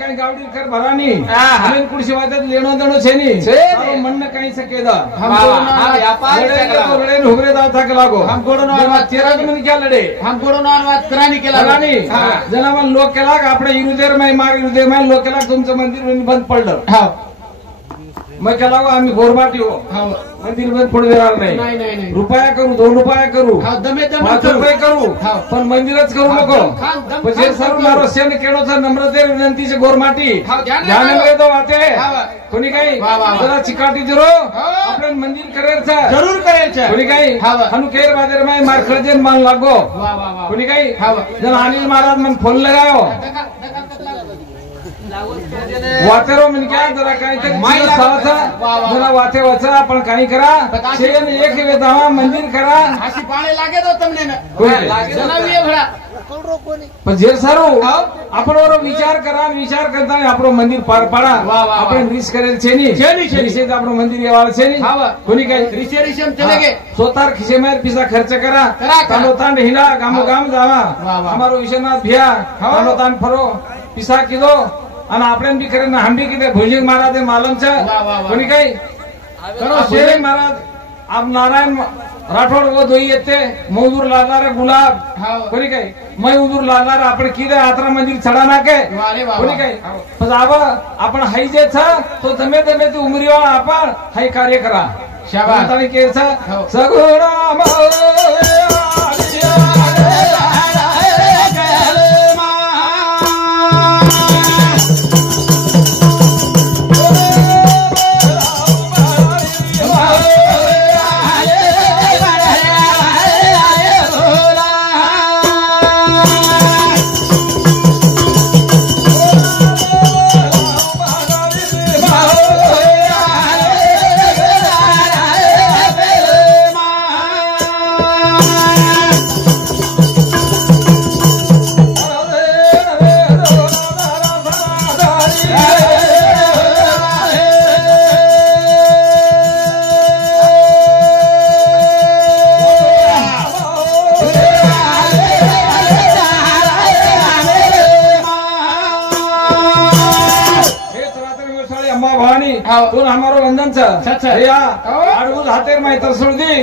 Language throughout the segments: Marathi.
કઈ ગાવડી કર ભરાની અને કુડસી વાત લેણો દેણો છે ની તારો મન કઈ શકે દા हम कोरोना व्यापार તો લડે હુબરે દાવ થાક લાગો हम कोरोना ચેરા મને ક્યાં લડે हम कोरोना વાત करानी केला करानी जनावर लोक केला आपल्या इरुदेर माय मार इरुदेर माय लोक केला तुमचं मंदिर बंद पडलं हां मग केला आम्ही गोरमाटी हो हां मंदिर बंद पडू देणार नाही नाही नाही रुपया करू 2 रुपया करू हां दमे दमे 5 रुपये करू पण मंदिरच करू नको म्हणजे सर्व मारो सेन केडो छ नम्रते विनंती से गोरमाटी ध्यान में तो आते कोणी काही जरा चिकाटी जरो आपण मंदिर करेल जरूर करेल कोणी काही हनु केर बाजार में मार खर्चन मान लागो वाह वाह वाह कोणी काही जन अनिल महाराज मन फोन लगायो वातेरो मन क्या जरा काही तरी माईला साचा जरा वाते वाचा आपण काही करा शेन एक वेदावा मंदिर करा हासी पाळे लागे तो તમને ને લાગે જણાવીએ ભલા पण जे साરું आपण विचार करा विचार करता આપણો મંદિર પાર પાડા આપણે રીસ કરેલ છે ની રીસે આપણો મંદિર એવાળ છે ની કોની કઈ रिसेरिशन चले गए सोतार खिसे में पिसा खर्च करा तानो तान हिला गामो गाम जावा हमारो विश्वनाथ भिया तानो तान फरो पिसा किदो आणि आपण बी करे ना हम बी किते भुजंग महाराज मालम छ कोणी काही भुजंग महाराज आप नारायण राठोड वो दोई येते मजूर लागणार गुलाब कोणी काही मै उदूर लागणार आपण किदे आत्रा मंदिर चढा नाके कोणी काही पण आपण हाई जे छ तो दमे दमे ती उमरीवा आपण हाई कार्य करा शाबाश ताणी के छ सगुणा हमारो वंदन अड़गुल हाथेर माई तरसुड़ी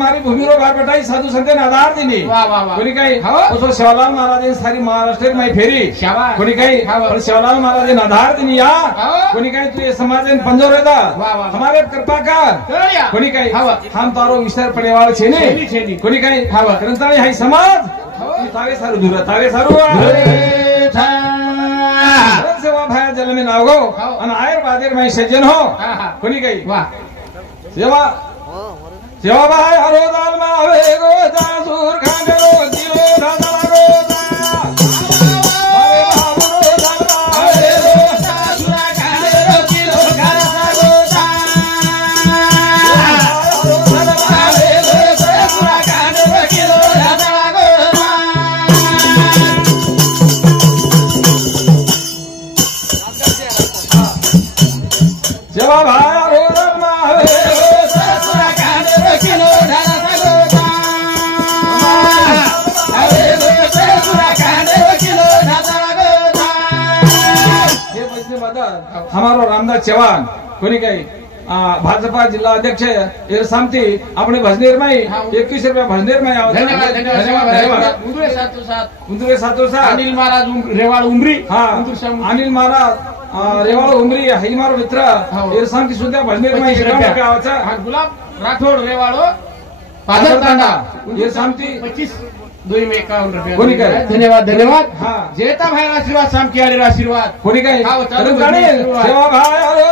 मारी भूमि रो बार बेटाई साधु संते आधार दिनी कोणी काही उसो शिवलाल महाराज सारी महाराष्ट्र माई फेरी कोणी काही शिवलाल महाराज आधार दिनी या कोणी काही तू समाज पंजो रहता हमारे कृपा का कोणी काही हम तारो विस्तार पडेवाळ छे ने कोणी काही ग्रंथाळी हाई समाज तावे सारू दूर तावे सारू सेवा भाया जल में नागो आणि आयर बादेर माई सज्जन हो कोणी काही सेवा सेवा भाई हरो दाल मा आवे गो जासूर खांडरो दिलो दादा रो अरे बाबू दादा आवे गो जासूर खांडरो दिलो दादा रो आवे गो जासूर खांडरो दिलो दादा रो सेवा भाई हरो दाल मा आवे गो जासूर खांडरो किलो दादा रो आवे गो जासूर खांडरो किलो दादा रो हे बजने मदर हमारो रामदास चव्हाण कोणी काही भाजपा जिल्हा अध्यक्ष ये सामती अपने भजनेर माई 21 रुपया भजनेर माई धन्यवाद धन्यवाद उंदरे सातो सा अनिल महाराज रेवाड़ उमरी अनिल महाराज रेवाड़ उमरी हई मारो मित्र ये सामती सुद्धा भजनेर माई गुलाब राठोड रेवाड़ो पादर तांडा ये सामती 25 2 में 51 रुपया कोणी काय धन्यवाद धन्यवाद जेता भाई आशीर्वाद साम की आशीर्वाद कोणी काय सेवा भाई हरो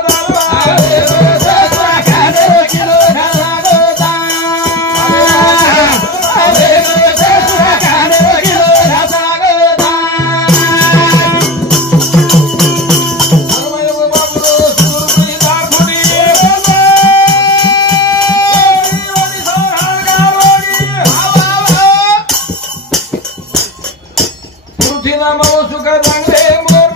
सुख चांगले मोर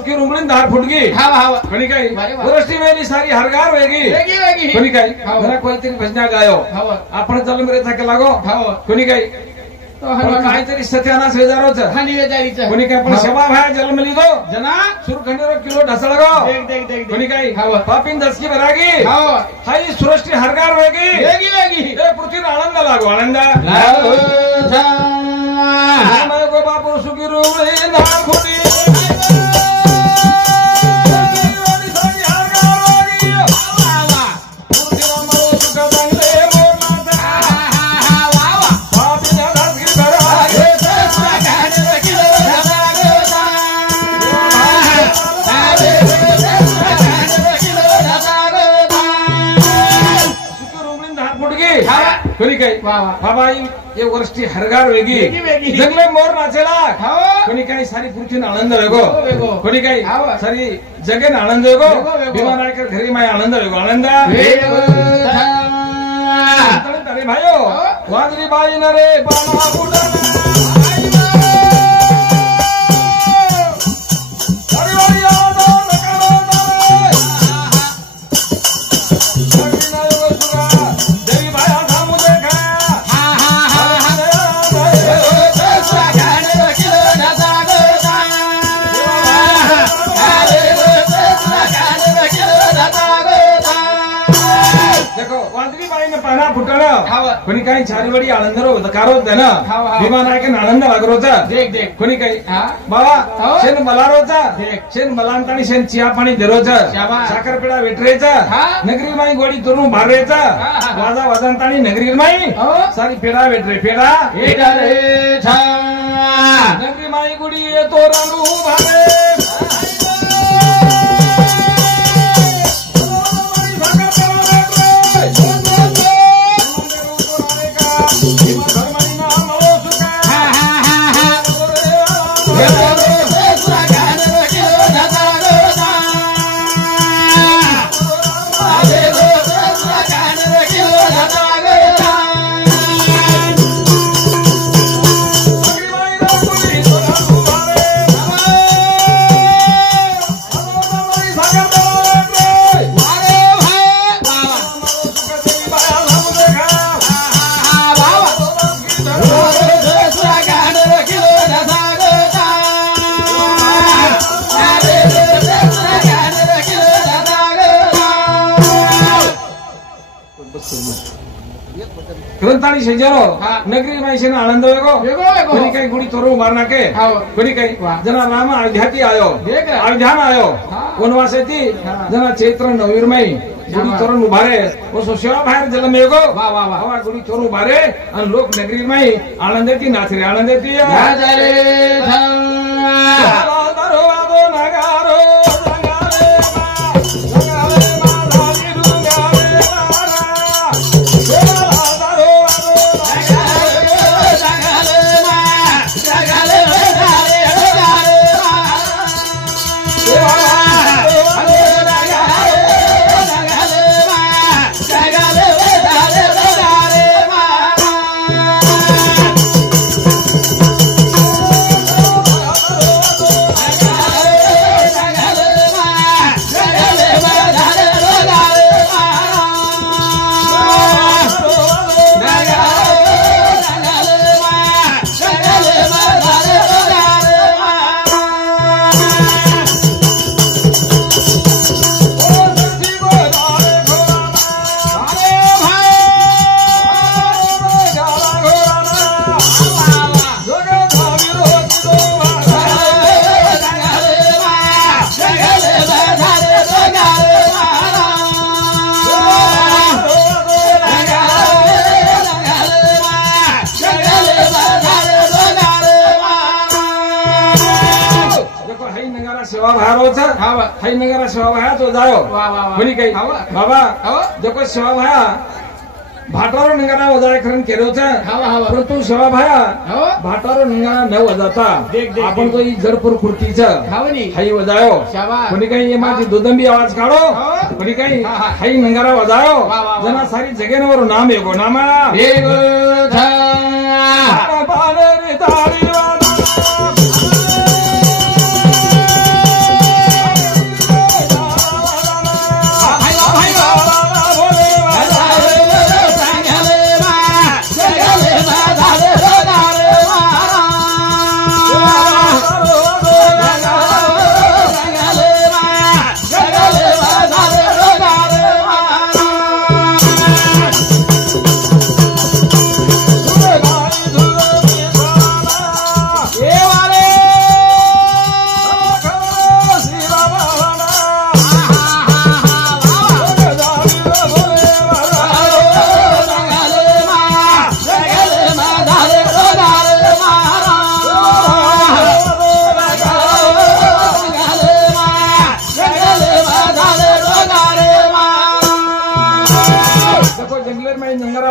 सुकी रुंगळीन धार फुटगी हाव हाव कोणी काही वारे वा. वरष्टी वेली सारी हरगार वेगी वेगी वेगी कोणी काही हाव. जरा कोणतरी भजना गायो हाव आपण जल मेरे थाके लागो हाव कोणी काही तो पण हनुमान काहीतरी सत्यानाश वेजारोच हा निवेदारीचं कोणी काय पण हाव. शबा भाया जन्म लिदो जना सुरखंडीरो किलो ढसळ गो देख देख देख कोणी काही हाव पापिन दसकी भरागी हाव हाई सृष्टी हरगार वेगी वेगी वेगी ए पृथ्वी आनंद लागो आनंद लाव गो बापू सुखी रुंगळीन धार फुटगी कोणी काही वा वा बाबा ये वर्षी हरगार वेगी वेगी वेगी. जंगले मोर नाचेला हाव कोणी काही सारी पृथ्वी आनंद वेगो वेगो, वेगो. कोणी काही हाव. सारी जगेन आनंद वेगो वेगो, वेगो. विमानाकर घरी माय आनंद वेगो आनंद अरे भाइयो वादरी बाई न रे बाणा बुडा कोणी काही चारीवडी आनंदरो कारो ना हाव, हाव. विमानायकन आनंद वागरोचा देख देख कोणी काही हा बाबा हाव. शेन मलारोचा देख. शेन मलांतानी शेन चिया पाणी देरोचा शाबास. साखरपेडा वेटरेचा हा. नगरी माई गोडी तरुण भारेचा हा, हा. वाजा वाजंतानी नगरी माई हो. सारी पेडा वेटरे पेडा रे छा नगरी माई गुडी येतो रानू भारे ग्रंथानी शेजारो हा. नगरी माईशेन आनंद वेगो वेगो वेगो कोणी काही गुडी तोरू मारना के हाव. कोणी काही वा. जना राम अयोध्याती आयो देख रा. अयोध्यान आयो हा. वनवासेती हा. जना चैत्र नवीर माई गुडी तोरण उभारे वो सोशेवा बाहेर जलम येगो वा वा वा हवा गुडी तोरू उभारे आणि लोक नगरी माई आनंदेती नाचरे आनंदेती रे छा दारो आदो नगारो रंगाले मा धागी रुंगाले मारा दारो आदो सेवा भाया हाई नगरा सेवा भाया तो जायो कोणी काही बाबा देखो सेवा भाया भाटारो नंगारा वजाय खरन केरोचा परंतु सेवा भाया भाटारो नंगारा न वजाता आपण तो जरपूर खुर्तीचा हाई वजायो कोणी काही माझी दोदंबी आवाज काढो कोणी काही हाई नंगारा वजायो जना सारी जगेनवर नाम येगो नामा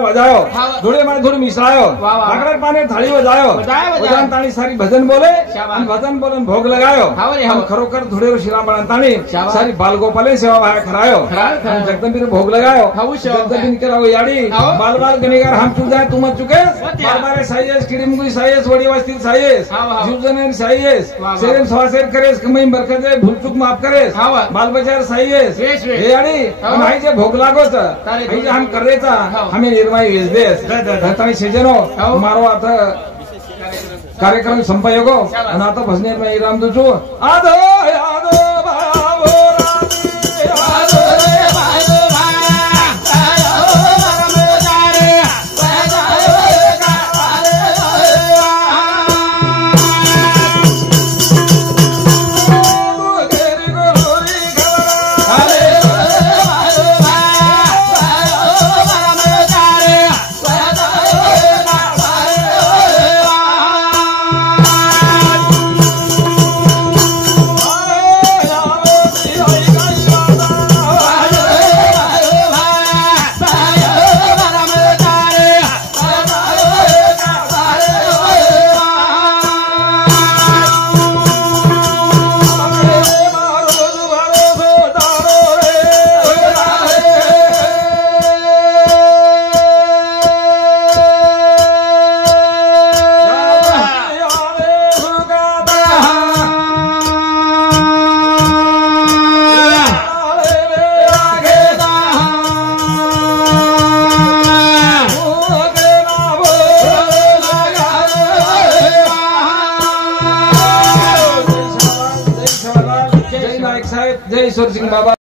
बजायो हाँ। धूड़े मारे धूड़ मिसरायो वाह, वाह। आगड़े पाने थाली बजायो बजायो। बजान ताणी सारी भजन बोले शाबाश। आणि भजन बोलन भोग लगायो हाँ रे, हाँ। आणि खरोखर धुळेवर शिरामण ताणी शाबाश। सारी बालगोपाले सेवा भाया खरायो खरायो। आणि जगदंबीने भोग लगायो हाँ, सेवा जगदंबीने केला याडी हाँ। बाल बाल गणेगार हम तू जाय तू मत चुकेस मत या। बारबारे साईस किडीमुगी साईस वडी वस्ती साईस हाँ, हाँ। जीवजन साईस वाह, वाह। सेरेम सवासेर करेस कमी बरकत जाय भूलचूक माफ करेस हाँ, वाह। बाल बचार साईस वेश, वेश। हे याडी हाँ। आणि आई जे भोग लागोच तारे आई जे हम करेचा हाँ। हमें निर्माई वेच देस ताणी शेजनो हाँ। मारो आता कार्यक्रम संपयोगो आणि आता भजने मी राम तुझो आदो आदो बाबो रामी आदो रे बाबो जय ईश्वर सिंह बाबा।